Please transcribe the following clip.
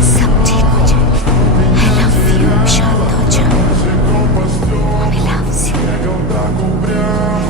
Somebody could. I love you, Charlotte. Mommy loves you.